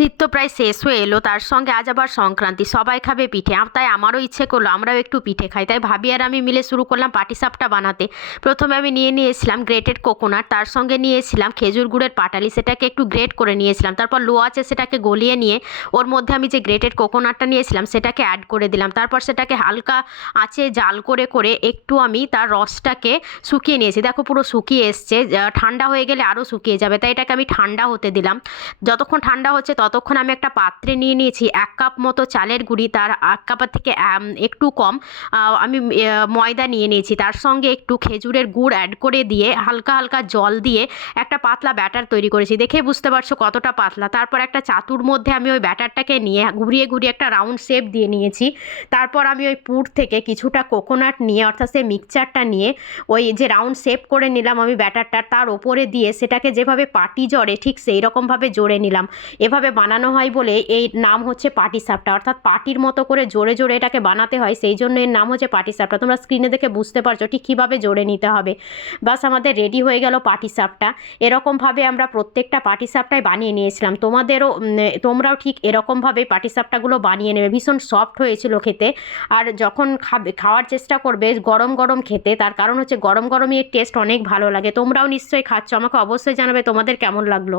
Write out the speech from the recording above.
শীত তো প্রায় শেষ হয়ে এলো, তার সঙ্গে আজ আবার সংক্রান্তি, সবাই খাবে পিঠে। তাই আমারও ইচ্ছে করলো আমরাও একটু পিঠে খাই। তাই ভাবি আর আমি মিলে শুরু করলাম পাটিসাপটা বানাতে। প্রথমে আমি নিয়েছিলাম গ্রেটেড কোকোনাট, তার সঙ্গে নিয়েছিলাম খেজুর গুড়ের পাটালি, সেটাকে একটু গ্রেট করে নিয়েছিলাম। তারপর লো আঁচে সেটাকে গলিয়ে নিয়ে ওর মধ্যে আমি যে গ্রেটেড কোকোনাটটা নিয়েছিলাম সেটাকে অ্যাড করে দিলাম। তারপর সেটাকে হালকা আঁচে জাল করে করে একটু আমি তার রসটাকে শুকিয়ে নিয়েছি। দেখো পুরো শুকিয়ে এসছে, ঠান্ডা হয়ে গেলে আরও শুকিয়ে যাবে, তাই এটাকে আমি ঠান্ডা হতে দিলাম। যতক্ষণ ঠান্ডা হচ্ছে ততক্ষণ আমি একটা পাত্রে নিয়ে নিয়েছি 1 কাপ মতো চালের গুঁড়ি, তার 1 কাপের থেকে একটু কম আমি ময়দা নিয়ে নিয়েছি। তার সঙ্গে একটু খেজুরের গুড় অ্যাড করে দিয়ে হালকা হালকা জল দিয়ে একটা পাতলা ব্যাটার তৈরি করেছি। দেখে বুঝতে পারছো কতটা পাতলা। তারপর একটা চাতুর মধ্যে আমি ওই ব্যাটারটাকে নিয়ে ঘুরিয়ে ঘুরিয়ে একটা রাউন্ড শেপ দিয়ে নিয়েছি। তারপর আমি ওই পুর থেকে কিছুটা কোকোনাট নিয়ে, অর্থাৎ সেই মিক্সচারটা নিয়ে ওই যে রাউন্ড শেপ করে নিলাম আমি ব্যাটারটা, তার ওপরে দিয়ে সেটাকে যেভাবে পাটি জড়ে ঠিক সেই রকমভাবে জড়ে নিলাম। এভাবে বানানো হয় বলে এই নাম হচ্ছে পাটিসাপটা, অর্থাৎ পাটির মতো করে জোরে জোরে এটাকে বানাতে হয়, সেই জন্য এর নাম হচ্ছে পাটিসাপটা। তোমরা স্ক্রিনে দেখে বুঝতে পারছো ঠিক কীভাবে জোরে নিতে হবে। বাস আমাদের রেডি হয়ে গেল পাটিসাপটা। এরকমভাবে আমরা প্রত্যেকটা পাটিসাপটাই বানিয়ে নিয়েছিলাম। তোমরাও ঠিক এরকমভাবে পাটিসাপটাগুলো বানিয়ে নেবে। ভীষণ সফট হয়েছিল খেতে। আর যখন খাওয়ার চেষ্টা করবে গরম গরম খেতে, তার কারণ হচ্ছে গরম গরমই এর টেস্ট অনেক ভালো লাগে। তোমরাও নিশ্চয়ই খাচ্ছ, আমাকে অবশ্যই জানাবে তোমাদের কেমন লাগলো।